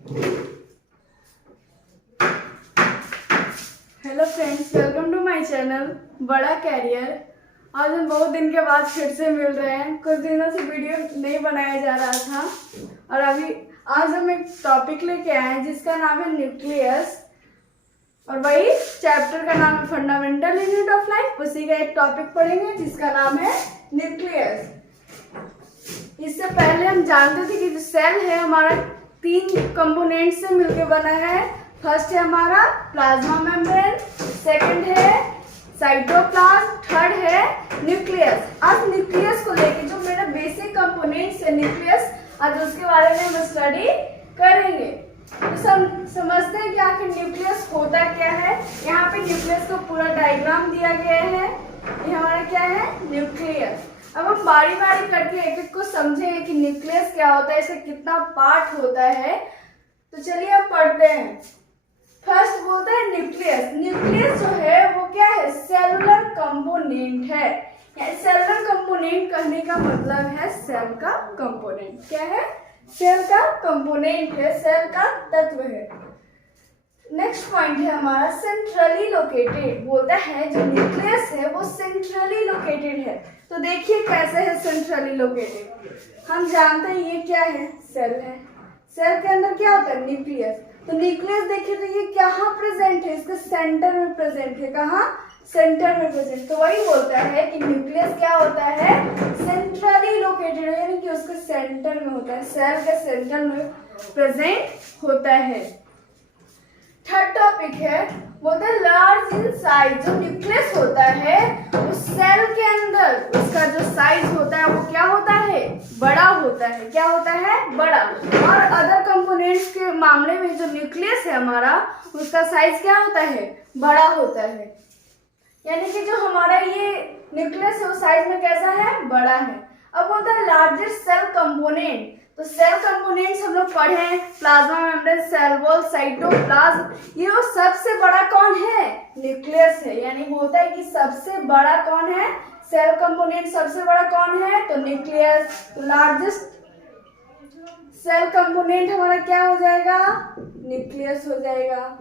Hello friends, welcome to my channel Bada career. आज हम बहुत दिन के बाद फिर से मिल रहे हैं। कुछ दिनों से वीडियो नहीं बनाया जा रहा था और आज हम एक टॉपिक लेके आए हैं जिसका नाम है न्यूक्लियस, और वही चैप्टर का नाम है फंडामेंटल यूनिट ऑफ लाइफ। उसी का एक टॉपिक पढ़ेंगे जिसका नाम है न्यूक्लियस। इससे पहले हम जानते थे कि जो सेल है हमारा 3 कंपोनेंट से मिलकर बना है। फर्स्ट है हमारा प्लाज्मा मेम्ब्रेन, सेकंड है साइटोप्लाज्म, थर्ड है न्यूक्लियस। आज न्यूक्लियस को लेके जो मेरा बेसिक कंपोनेंट्स है न्यूक्लियस, आज उसके बारे में हम स्टडी करेंगे। तो समझते हैं कि आखिर न्यूक्लियस होता क्या है। यहाँ पे न्यूक्लियस का पूरा डायग्राम दिया गया है। ये हमारा क्या है, न्यूक्लियस। अब हम बारी बारी करके एक एक को समझेंगे कि न्यूक्लियस क्या होता है, इसका कितना पार्ट होता है। तो चलिए अब पढ़ते हैं। फर्स्ट बोलते हैं न्यूक्लियस। न्यूक्लियस जो है वो क्या है, सेलुलर कंपोनेंट है। सेलुलर कंपोनेंट कहने का मतलब है सेल का कंपोनेंट। क्या है, सेल का कंपोनेंट है, सेल का तत्व है। नेक्स्ट पॉइंट है हमारा सेंट्रली लोकेटेड। बोलता है जो न्यूक्लियस है वो सेंट्रली लोकेटेड है। तो देखिए कैसे है सेंट्रली लोकेटेड। हम जानते हैं ये क्या है, सेल है। सेल के अंदर क्या होता है, न्यूक्लियस। तो न्यूक्लियस देखिए तो ये कहाँ प्रेजेंट है, इसके सेंटर में प्रेजेंट है। कहाँ, सेंटर में प्रेजेंट। तो वही बोलता है कि न्यूक्लियस क्या होता है, सेंट्रली लोकेटेड, यानी कि उसके सेंटर में होता है, सेल के सेंटर में प्रेजेंट होता है। थर्ड टॉपिक है, बोलते हैं लार्ज इन साइज। जो न्यूक्लियस होता है उस सेल के अंदर उसका जो साइज होता है वो क्या होता है, बड़ा होता है। क्या होता है, बड़ा। और अदर कंपोनेंट्स के मामले में जो न्यूक्लियस है हमारा, उसका साइज क्या होता है, बड़ा होता है। यानी कि जो हमारा ये न्यूक्लियस है वो साइज में कैसा है, बड़ा है। अब बोलता है लार्जेस्ट सेल कंपोनेंट। तो सेल कंपोनेंट्स हम लोग पढ़े हैं, plasma membrane, cell wall, cytoplasm. ये वो सबसे बड़ा कौन है, न्यूक्लियस है। यानी बोलता है कि सबसे बड़ा कौन है, सेल कंपोनेंट सबसे बड़ा कौन है, तो न्यूक्लियस। तो लार्जेस्ट सेल कंपोनेंट हमारा क्या हो जाएगा, न्यूक्लियस हो जाएगा।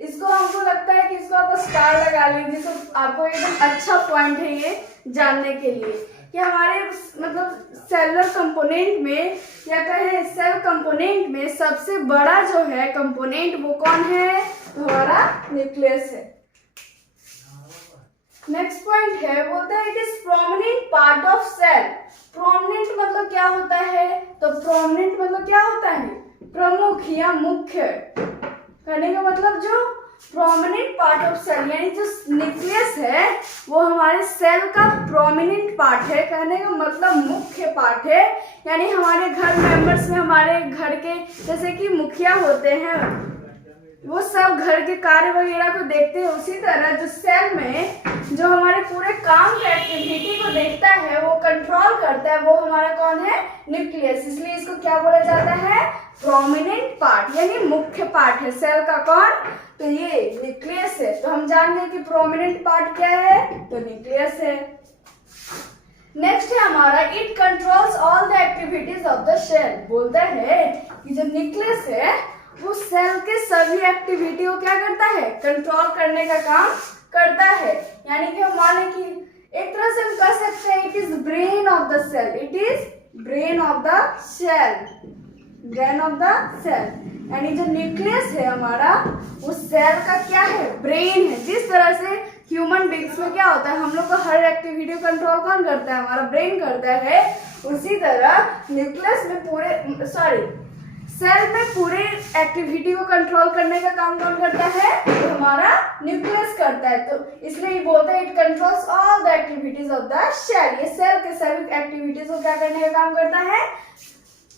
इसको हमको लगता है कि इसको आप स्टार लगा लीजिए, तो आपको एकदम अच्छा पॉइंट है ये जानने के लिए कि हमारे मतलब सेलुलर कंपोनेंट में या कहें सेल कंपोनेंट में सबसे बड़ा जो है कंपोनेंट वो कौन है, तो हमारा न्यूक्लियस है। नेक्स्ट पॉइंट है, बोलता है it is prominent part of cell. Prominent मतलब क्या होता है, तो प्रोमिनेंट मतलब क्या होता है, प्रमुख या मुख्य। कहने का मतलब जो प्रोमिनेंट पार्ट ऑफ सेल, यानी जो न्यूक्लियस है वो हमारे सेल का प्रोमिनेंट पार्ट है। कहने का मतलब मुख्य पार्ट है। यानी हमारे घर मेंबर्स में हमारे घर के जैसे कि मुखिया होते हैं, वो सब घर के कार्य वगैरह को देखते हैं। उसी तरह जो सेल में जो हमारे पूरे काम की एक्टिविटी को देखता है, वो कंट्रोल करता है, वो हमारा कौन है, न्यूक्लियस। इसलिए इसको क्या बोला जाता है, प्रोमिनेंट पार्ट, यानी मुख्य पार्ट है सेल का। कौन, तो ये न्यूक्लियस है। तो हम जान गए कि प्रोमिनेंट पार्ट क्या है, तो न्यूक्लियस है। नेक्स्ट है हमारा it controls all the activities of the cell. बोलता है कि जो न्यूक्लियस है वो सेल के सभी एक्टिविटी को क्या करता है, कंट्रोल करने का काम करता है। यानी कि हम माने कि एक तरह से हम कह सकते हैं it is brain of the cell. It is brain of the cell, brain of the cell. यानी जो न्यूक्लियस है हमारा उस सेल का क्या है, ब्रेन है। जिस तरह से ह्यूमन बींग्स में क्या होता है, हम लोग का हर एक्टिविटी को कंट्रोल कौन करता है, हमारा ब्रेन करता है। उसी तरह न्यूक्लियस में सेल में पूरे एक्टिविटी को कंट्रोल करने का काम कौन करता है, तो हमारा न्यूक्लियस करता है। तो इसलिए ये बोलते हैं it controls all the activities of the cell. ये सेल के सभी एक्टिविटीज को क्या करने का काम करता है,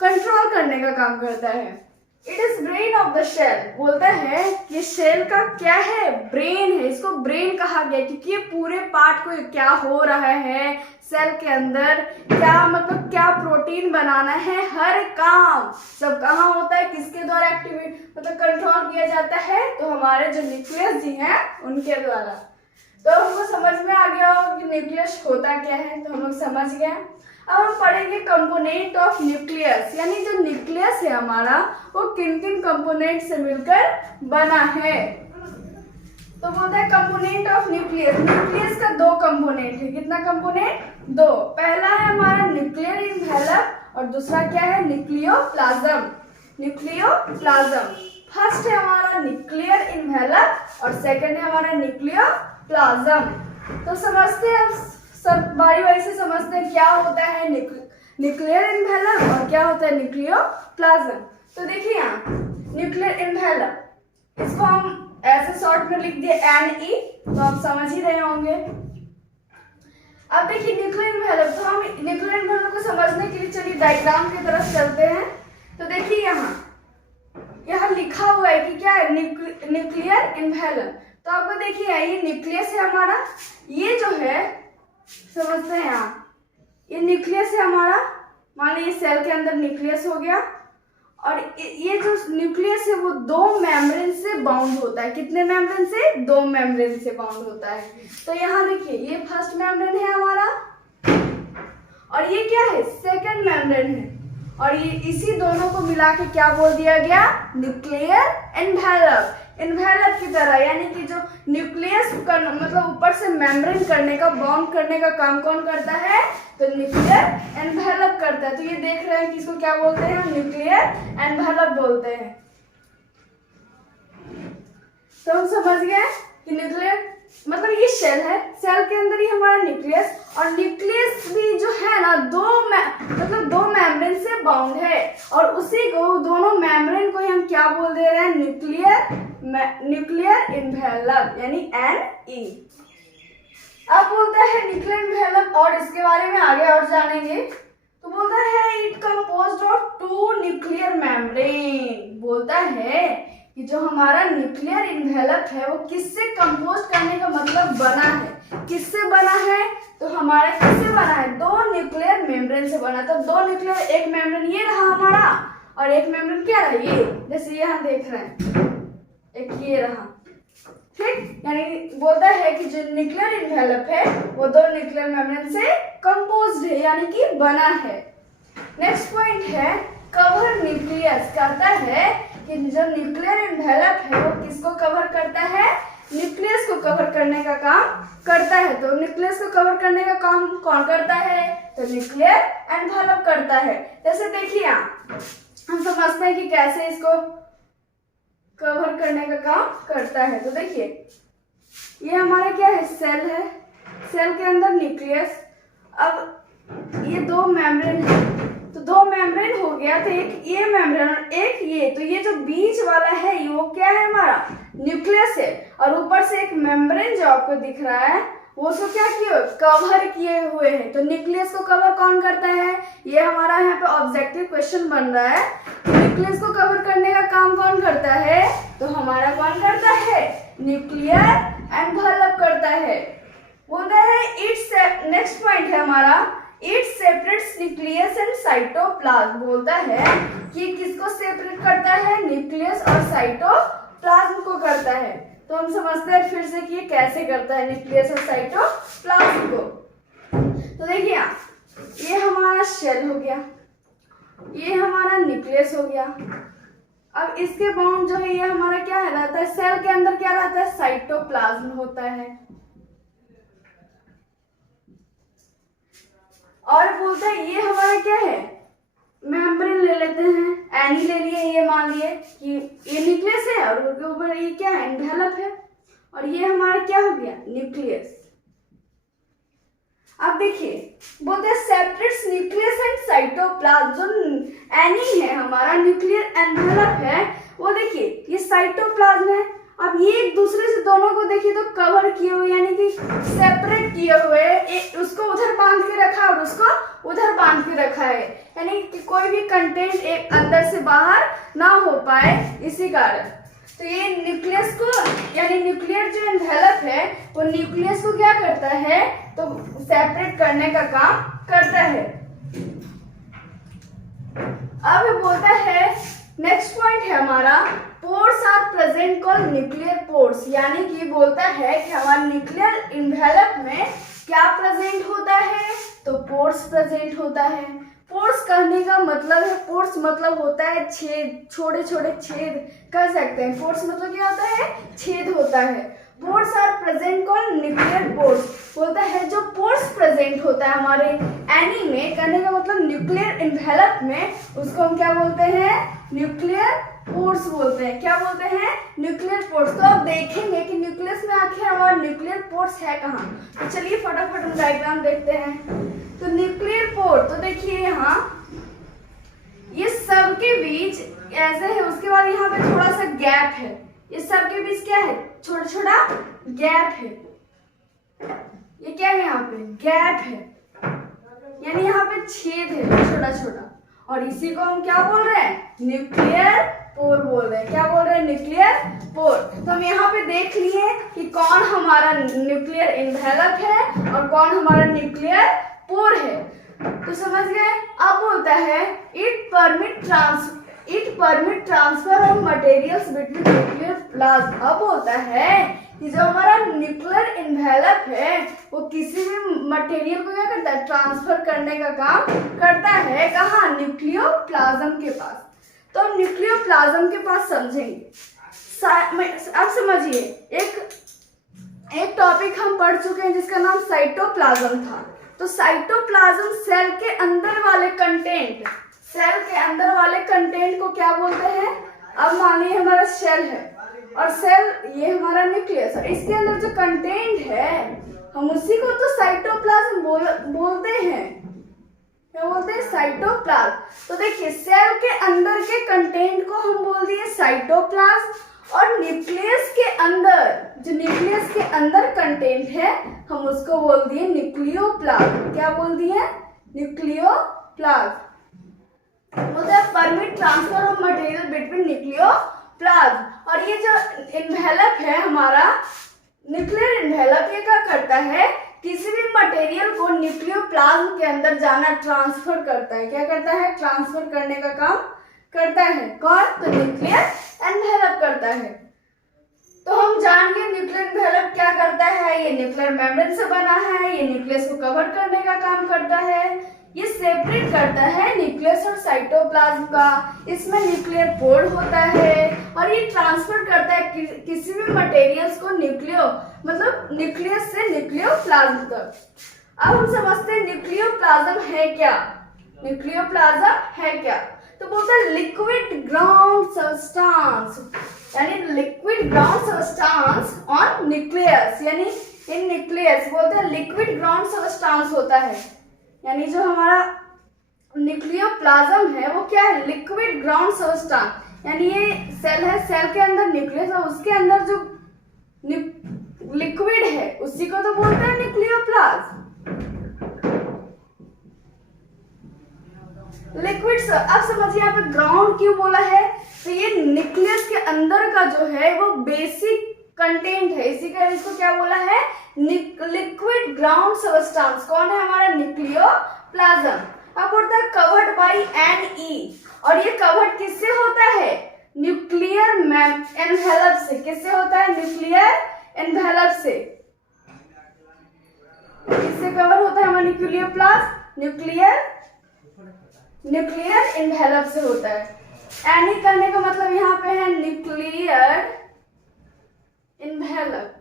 कंट्रोल करने का काम करता है। It is brain of the cell. बोलता है कि सेल का क्या है, ब्रेन है। इसको ब्रेन कहा गया क्योंकि ये पूरे पार्ट को क्या हो रहा है सेल के अंदर, क्या मतलब क्या प्रोटीन बनाना है, हर काम सब कहाँ होता है, किसके द्वारा एक्टिवेट मतलब कंट्रोल किया जाता है, तो हमारे जो न्यूक्लियस जी हैं उनके द्वारा। तो हमको समझ में आ गया होगा कि न्यूक्लियस होता क्या है, तो हम लोग समझ गए। अब हम पढ़ेंगे कंपोनेंट ऑफ न्यूक्लियस, यानी जो न्यूक्लियस है हमारा वो किन किन कंपोनेंट से मिलकर बना है। तो बोलता है कंपोनेंट ऑफ न्यूक्लियस। न्यूक्लियस का दो कंपोनेंट है। कितना कंपोनेंट? दो। पहला है हमारा न्यूक्लियर इन्वेलप और दूसरा क्या है? न्यूक्लियोप्लाज्म। न्यूक्लियोप्लाज्म फर्स्ट है हमारा न्यूक्लियर इन्वेलप और सेकंड है हमारा न्यूक्लियोप्लाज्म। तो समझते हैं, सब बारी बारी से समझते हैं क्या होता है न्यूक्लियर इन्वेलप और क्या होता है न्यूक्लियोप्लाज्म। तो देखिए यहाँ न्यूक्लियर इन्वेलप, इसको हम ऐसे शॉर्ट में लिख दिए NE, तो आप समझ ही रहे होंगे। अब देखिए न्यूक्लियर इन्वेलप, तो हम न्यूक्लियर इन्वेलप को समझने के लिए चलिए डायग्राम की तरफ चलते हैं। तो देखिए यहाँ लिखा हुआ है कि क्या है? Nuclear envelope. तो आपको देखिए ये न्यूक्लियस है हमारा, ये जो है समझते हैं यहाँ, ये न्यूक्लियस है हमारा। मान लीजिए सेल के अंदर न्यूक्लियस हो गया और ये जो न्यूक्लियस है वो दो मेम्ब्रेन से बाउंड होता है। कितने मेम्ब्रेन से? दो मेम्ब्रेन से बाउंड होता है। तो यहाँ देखिए ये फर्स्ट मेम्ब्रेन है हमारा और ये क्या है? सेकंड मेम्ब्रेन है। और ये इसी दोनों को मिला के क्या बोल दिया गया? Nuclear envelope. इन्वेलप की तरह, यानी कि जो न्यूक्लियस मतलब ऊपर से मेम्ब्रेन करने का, बाउंड करने का काम कौन करता है? तो न्यूक्लियर एनवेलप करता है। तो ये देख रहे हैं कि इसको क्या बोलते हैं? न्यूक्लियर एनवेलप बोलते हैं। तो हम समझ गए कि न्यूक्लियर मतलब ये सेल है, सेल के अंदर ही हमारा न्यूक्लियस, और न्यूक्लियस भी जो है ना दो मेम्ब्रेन से बाउंड है और उसी को, दोनों मेम्ब्रेन को हम क्या बोल दे रहे हैं? न्यूक्लियर इन्वेलप, यानी NE। अब बोलता है न्यूक्लियर इन्वेलप, और इसके बारे में आगे और जानेंगे। तो बोलता है it composed of 2 nuclear membrane. बोलता है कि जो हमारा न्यूक्लियर इन्वेलप है वो किससे कंपोज करने का मतलब बना है? किससे बना है? तो हमारा किससे बना है? 2 न्यूक्लियर मेम्ब्रेन से बना। तो 2 न्यूक्लियर, एक मेम्ब्रेन ये रहा हमारा और एक मेम्ब्रेन क्या रहा? ये, जैसे यहाँ देख रहे हैं एक ये रहा, ठीक। यानी बोलता है कि जो न्यूक्लियर इन्वेलप है वो 2 न्यूक्लियर मेम्ब्रेन से कंपोज्ड है, यानी कि बना है। नेक्स्ट पॉइंट है कवर न्यूक्लियस। कहता है कि जो न्यूक्लियर इन्वेलप है वो किसको कवर करता है? न्यूक्लियस को कवर करने का काम करता है। तो न्यूक्लियस को कवर करने का काम कौन करता है? तो न्यूक्लियर एनवेलप करता है। जैसे देखिए हम समझते हैं कि कैसे इसको कवर करने का काम करता है। तो देखिए ये हमारा क्या है? सेल है, सेल के अंदर न्यूक्लियस। अब ये 2 मेम्ब्रेन है, तो 2 मेम्ब्रेन हो गया, तो एक ये मेम्ब्रेन और एक ये, तो ये जो बीच वाला है ये वो क्या है? हमारा न्यूक्लियस है। और ऊपर से एक मेम्ब्रेन जो आपको दिख रहा है वो उसको क्या किए? कवर किए हुए है। तो न्यूक्लियस को कवर कौन करता है? ये हमारा यहाँ पे ऑब्जेक्टिव क्वेश्चन बन रहा है। न्यूक्लियस को कवर करने का काम कौन करता है? तो हमारा कौन करता है? न्यूक्लियर एनवेलप करता है। बोलता है इट्स, नेक्स्ट पॉइंट है हमारा it separates nucleus and cytoplasm. बोलता है कि किसको सेपरेट करता है? न्यूक्लियस और साइटोप्लाज्म को करता है। तो हम समझते हैं फिर से कि ये कैसे करता है न्यूक्लियस और साइटोप्लाज्म को। तो देखिए ये हमारा शेल हो गया, ये हमारा न्यूक्लियस हो गया। अब इसके बाउंड जो है ये हमारा क्या रहता है? सेल के अंदर क्या रहता है? साइटोप्लाज्म होता है। और बोलता है ये हमारा क्या है? मेम्ब्रेन ले लेते हैं, एनी ले लिए, ये मान लिए कि ये न्यूक्लियस है और उसके ऊपर ये क्या है? एनवेलप है। और ये हमारा क्या हो गया? न्यूक्लियस। अब देखिए बोलते हैं सेपरेट्स न्यूक्लियस एंड साइटोप्लाज्म। जो एनी है हमारा न्यूक्लियर एनवेलप है वो देखिए ये साइटोप्लाज्म है। अब ये एक दूसरे से दोनों को देखिए तो कवर किए हुए, यानी कि सेपरेट किए हुए, उसको उधर बांध के रखा और उसको उधर बांध के रखा है, यानी कि कोई भी कंटेंट एक अंदर से बाहर ना हो पाए, इसी कारण। तो ये न्यूक्लियस को, यानी न्यूक्लियर जो एनवेलप है वो न्यूक्लियस को क्या करता है? तो सेपरेट करने का काम करता है। अब बोलता है नेक्स्ट पॉइंट है हमारा pores are present called nuclear pores, यानी कि बोलता है कि हमारे न्यूक्लियर इन्वेलप में क्या प्रेजेंट होता है, तो पोर्स प्रेजेंट होता है। पोर्स कहने का मतलब है, पोर्स मतलब होता है छेद, छोटे छोटे छेद कर सकते हैं। पोर्स मतलब क्या होता है, छेद होता है। Pores are present called nuclear pores, बोलता है जो पोर्स प्रेजेंट होता है हमारे एनी में, कहने का मतलब न्यूक्लियर इन्वेलप में, उसको हम क्या बोलते हैं, न्यूक्लियर पोर्स बोलते हैं। क्या बोलते हैं, न्यूक्लियर पोर्स। तो आप देखेंगे कि न्यूक्लियस में आखिर हमारा न्यूक्लियर पोर्स है कहाँ। तो चलिए फटाफट हम डायग्राम देखते हैं। तो न्यूक्लियर पोर, तो देखिए यहाँ ये सब के बीच ऐसे है, उसके बाद यहाँ पे थोड़ा सा गैप है। ये सब के बीच क्या है, छोटा छोटा गैप है। ये क्या है, यहाँ पे गैप है, यानी यहाँ पे छेद है छोटा छोटा, और इसी को हम क्या बोल रहे हैं, न्यूक्लियर पोर बोल रहे हैं। क्या बोल रहे हैं, न्यूक्लियर पोर। तो हम यहाँ पे देख लिए कि कौन हमारा न्यूक्लियर इन्वेलप है और कौन हमारा न्यूक्लियर पोर है। तो समझ गए। अब बोलता है it permit transfer of materials between nuclear plasm. अब बोलता है कि जो हमारा न्यूक्लियर इन्वेलप है वो किसी भी मटेरियल को क्या करता है, ट्रांसफर करने का काम करता है। कहाँ, न्यूक्लियोप्लाज्म के पास। तो हम न्यूक्लियोप्लाज्म के पास समझेंगे। अब समझिए, एक टॉपिक हम पढ़ चुके हैं जिसका नाम साइटोप्लाज्म था। तो साइटोप्लाज्म सेल के अंदर वाले कंटेंट को क्या बोलते हैं। अब मानिए हमारा सेल है और सेल ये हमारा न्यूक्लियस है, इसके अंदर जो कंटेंट है हम उसी को तो साइटोप्लाज्म बोलते हैं। क्या बोलते हैं, साइटोप्लाज्म। तो देखिए सेल के अंदर के कंटेंट को हम बोल दिए साइटोप्लाज्म, और न्यूक्लियस के अंदर, जो न्यूक्लियस के अंदर कंटेंट है हम उसको बोल दिए न्यूक्लियोप्लाज्म। क्या बोल दिए, न्यूक्लियोप्लाज्म। बोलते हैं permit transfer of material between nucleoplasm. और ये जो इन्वेलप है हमारा न्यूक्लियर इन्वेलप, ये क्या करता है, किसी भी मटेरियल को न्यूक्लियोप्लाज्म के अंदर जाना ट्रांसफर करता है। क्या करता है, ट्रांसफर करने का काम करता है। कौन, तो न्यूक्लियर इन्वेलप करता है। तो हम जान गए न्यूक्लियर इन्वेलप क्या करता है। ये न्यूक्लियर मेम्ब्रेन से बना है, ये न्यूक्लियस को कवर करने का काम करता है। ये सेपरेट करता है न्यूक्लियस और साइटोप्लाज्म का। इसमें न्यूक्लियर पोर होता है और ये ट्रांसफर करता है किसी भी मटेरियल्स को न्यूक्लियस से न्यूक्लियोप्लाज्म तक। अब हम समझते हैं न्यूक्लियोप्लाज्म है क्या। न्यूक्लियोप्लाज्म है क्या, तो बोलते हैं लिक्विड ग्राउंड सब्सटेंस, यानी liquid ground substance on nucleus, यानी इन न्यूक्लियस बोलते हैं लिक्विड ग्राउंड सब्सटेंस होता है। यानी जो हमारा न्यूक्लियोप्लाज्म है वो क्या है, लिक्विड ग्राउंड सब्सटेंस, यानी ये सेल है, सेल के अंदर न्यूक्लियस है, उसके अंदर जो लिक्विड है उसी को तो बोलते हैं न्यूक्लियोप्लाज्म। लिक्विड। अब समझिए यहाँ पे ग्राउंड क्यों बोला है, तो ये न्यूक्लियस के अंदर का जो है वो बेसिक कंटेंट है, इसी का इसको क्या बोला है, लिक्विड ग्राउंड सब्सटेंस। कौन है हमारा, न्यूक्लियोप्लाज्म। अब बोलता है कवर्ड बाय Ne, और ये कवर्ड किससे होता है, न्यूक्लियर एनवेलप से। किससे होता है, न्यूक्लियर एनवेलप से। किससे कवर होता है हमारा न्यूक्लियोप्लाज्म, न्यूक्लियर एनवेलप से होता है। एनी करने का मतलब यहाँ पे है न्यूक्लियर इन्वेलप।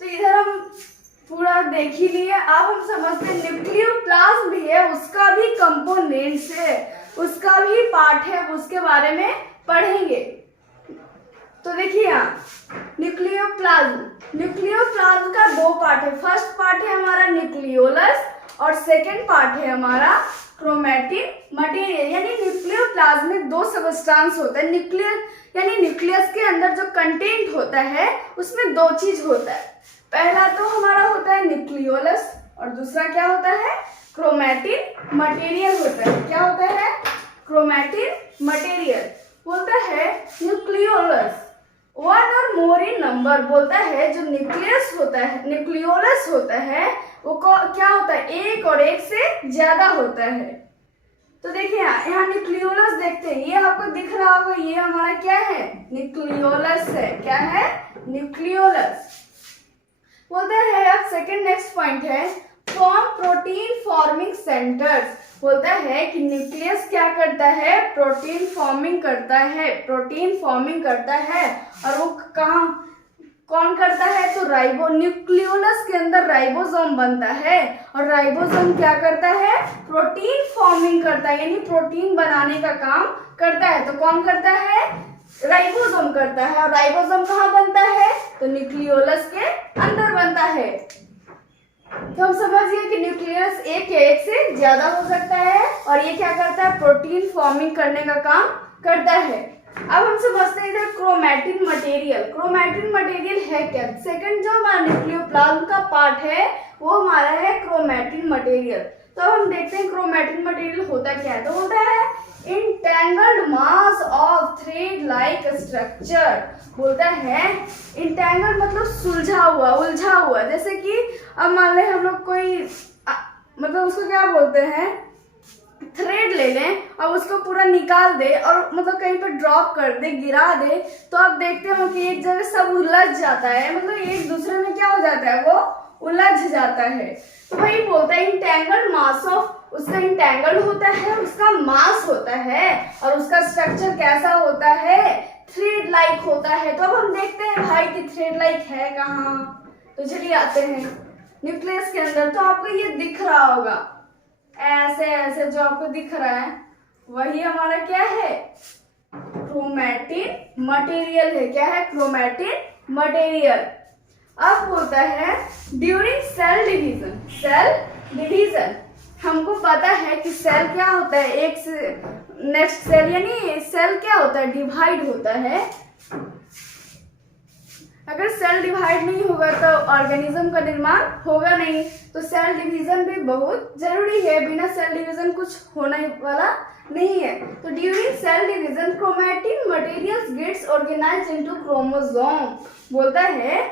तो इधर हम पूरा देख ही लिए। अब हम समझते हैं न्यूक्लियोप्लाज्म भी है, उसका भी कंपोनेंट्स है, उसका भी पार्ट है, उसके बारे में पढ़ेंगे। तो देखिए यहाँ न्यूक्लियोप्लाज्म का दो पार्ट है। फर्स्ट पार्ट है हमारा न्यूक्लियोलस और सेकेंड पार्ट है हमारा क्रोमैटिन मटेरियल। यानी न्यूक्लियोप्लाज्म में दो सबस्टेंस होता है। यानी न्यूक्लियस के अंदर जो कंटेंट होता है उसमें दो चीज होता है। पहला तो हमारा होता है न्यूक्लियोलस और दूसरा क्या होता है, क्रोमैटिन मटेरियल होता है। क्या होता है, क्रोमैटिन मटेरियल। बोलता है न्यूक्लियोलस वन और मोर इन नंबर। बोलता है जो न्यूक्लियस होता है, न्यूक्लियोलस होता है वो क्या होता है, एक और एक से ज्यादा होता है। तो देखिए यहाँ न्यूक्लियोलस देखते हैं, ये आपको दिख रहा होगा, ये हमारा क्या है, न्यूक्लियोलस है। क्या है, न्यूक्लियोलस। बोलते हैं अब सेकंड नेक्स्ट पॉइंट है फॉर्म प्रोटीन फॉर्मिंग सेंटर्स। बोलता है कि न्यूक्लियस क्या करता है, प्रोटीन फॉर्मिंग करता है, प्रोटीन फॉर्मिंग करता है। और वो कहाँ कौन करता है, तो न्यूक्लियोलस के अंदर राइबोसोम बनता है, और राइबोसोम क्या करता है, प्रोटीन फॉर्मिंग करता है, यानी प्रोटीन बनाने का काम करता है। तो कौन करता है, राइबोसोम करता है। और राइबोसोम कहाँ बनता है, तो न्यूक्लियोलस के अंदर बनता है। तो हम समझ गए कि न्यूक्लियस एक या एक से ज्यादा हो सकता है, और ये क्या करता है, प्रोटीन फॉर्मिंग करने का काम करता है। अब हम समझते हैं इधर क्रोमैटिन मटेरियल। क्रोमैटिन मटेरियल है क्या, सेकंड जो हमारा न्यूक्लियोप्लाज्म का पार्ट है वो हमारा है क्रोमैटिन मटेरियल। तो अब हम देखते हैं क्रोमैटिन मटेरियल होता क्या है। तो होता है entangled mass of thread like structure. बोलता है इंटैंगल्ड मतलब सुलझा हुआ, उलझा हुआ। जैसे कि अब मान लें हम लोग कोई मतलब उसको क्या बोलते हैं, थ्रेड ले लें और उसको पूरा निकाल दे और मतलब कहीं पर ड्रॉप कर दे, गिरा दे, तो आप देखते हो कि एक जगह सब उलझ जाता है, मतलब एक दूसरे में क्या हो जाता है, वो उलझ जाता है। तो वही बोलता है इंटैंगल्ड मास ऑफ, उसका इंटैंगल्ड होता है, उसका मास होता है, और उसका स्ट्रक्चर कैसा होता है, थ्रेड लाइक होता है। तो अब हम देखते हैं भाई कि थ्रेड लाइक है कहाँ। तो चलिए आते हैं न्यूक्लियस के अंदर। तो आपको ये दिख रहा होगा ऐसे ऐसे, जो आपको दिख रहा है वही हमारा क्या है, क्रोमैटिन मटेरियल है। क्या है, क्रोमैटिन मटेरियल। अब होता है during cell division. Cell division हमको पता है कि सेल क्या होता है, एक से नेक्स्ट सेल, यानी सेल क्या होता है, डिवाइड होता है। अगर सेल डिवाइड नहीं होगा तो ऑर्गेनिज्म का निर्माण होगा नहीं। तो सेल डिवीजन भी बहुत जरूरी है, बिना सेल डिवीजन कुछ होने वाला नहीं है। तो during cell division chromatin materials gets organised into chromosome. बोलता है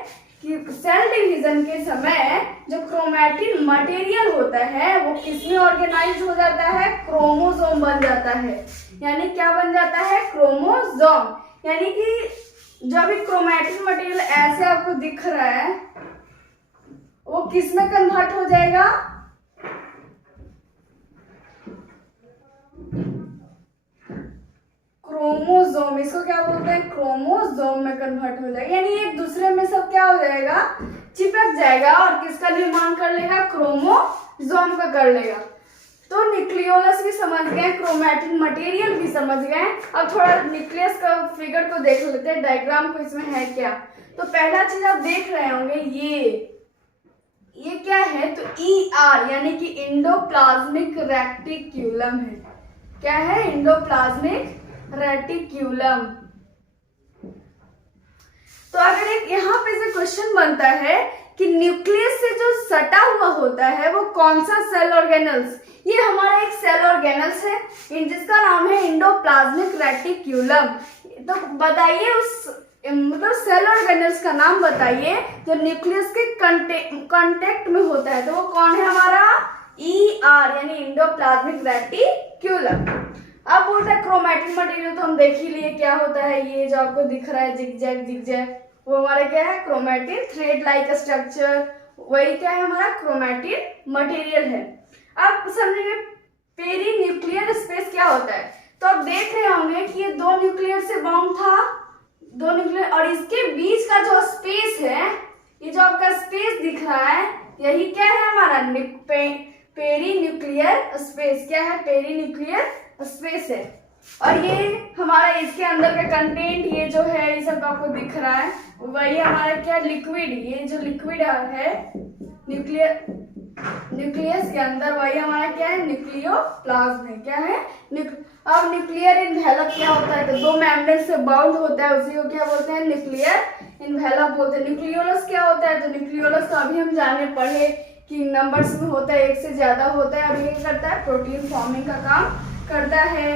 कि सेल डिवीजन के समय जो क्रोमैटिन मटेरियल होता है वो किसमें ऑर्गेनाइज हो जाता है, क्रोमोसोम बन जाता है। यानी क्या बन जाता है, क्रोमोसोम। यानी कि जो भी क्रोमैटिन मटेरियल ऐसे आपको दिख रहा है वो किस में कन्वर्ट हो जाएगा, क्रोमोसोम। इसको क्या बोलते हैं, क्रोमोसोम में कन्वर्ट हो जाएगा। यानी एक दूसरे में सब क्या हो जाएगा, चिपक जाएगा, और किसका निर्माण कर लेगा, क्रोमोसोम का कर लेगा। तो न्यूक्लियोलस भी समझ गए, क्रोमैटिन मटेरियल भी समझ गए। अब थोड़ा न्यूक्लियस का फिगर को देख लेते हैं, डायग्राम को इसमें है क्या। तो पहला चीज आप देख रहे होंगे ये क्या है, तो ER यानी कि इंडोप्लाज्मिक रेटिक्यूलम है। क्या है, इंडोप्लाज्मिक रेटिक्यूलम। तो अगर एक यहाँ पे से क्वेश्चन बनता है कि न्यूक्लियस से जो सटा हुआ होता है वो कौन सा सेल ऑर्गेनल्स, ये हमारा एक सेल ऑर्गेनल्स है जिसका नाम है इंडोप्लाज्मिक रेटिक्यूलम। तो बताइए उस मतलब सेल ऑर्गेनल्स का नाम बताइए जो न्यूक्लियस के कांटेक्ट में होता है। तो वो कौन है हमारा, ER यानी इंडोप्लाज्मिक रेटिक्यूलम। अब बोलता है क्रोमैटिन मटेरियल, तो हम देख ही लिए क्या होता है, ये जो आपको दिख रहा है जिगजैग वो हमारा क्या है, क्रोमैटिन थ्रेड लाइक स्ट्रक्चर, वही क्या है हमारा क्रोमैटिन मटेरियल है। अब समझेंगे पेरी न्यूक्लियर स्पेस क्या होता है। तो आप देख रहे होंगे कि ये दो न्यूक्लियर से बाउंड था, दो न्यूक्लियर, और इसके बीच का जो स्पेस है, ये जो आपका स्पेस दिख रहा है, यही क्या है हमारा पेरी न्यूक्लियर स्पेस। क्या है, पेरी न्यूक्लियर स्पेस है। और ये हमारा इसके अंदर का कंटेंट, ये जो है ये सब आपको दिख रहा है, वही हमारा क्या, लिक्विड। ये जो लिक्विड है न्यूक्लियस के अंदर, वही हमारा क्या है, न्यूक्लियोप्लाज्म है। क्या है, अब न्यूक्लियर इन्वेलप क्या होता है, तो दो मेम्ब्रेन से बाउंड होता है, उसी को क्या बोलते हैं, न्यूक्लियर इन्वेलप बोलते हैं। न्यूक्लियोलस क्या होता है, तो न्यूक्लियोलस तो अभी हम जाने पढ़े कि नंबर्स में होता है, एक से ज्यादा होता है, और ये करता है प्रोटीन फॉर्मिंग का काम करता है।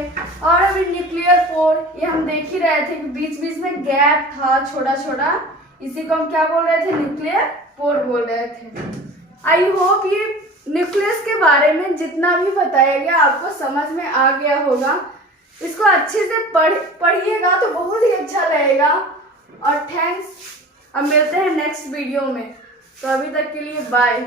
और अभी न्यूक्लियर पोर, ये हम देख ही रहे थे कि बीच बीच में गैप था छोटा छोटा, इसी को हम क्या बोल रहे थे, न्यूक्लियर पोर बोल रहे थे। आई होप ये न्यूक्लियस के बारे में जितना भी बताया गया आपको समझ में आ गया होगा। इसको अच्छे से पढ़िएगा तो बहुत ही अच्छा रहेगा। और थैंक्स, अब मिलते हैं नेक्स्ट वीडियो में। तो अभी तक के लिए बाय।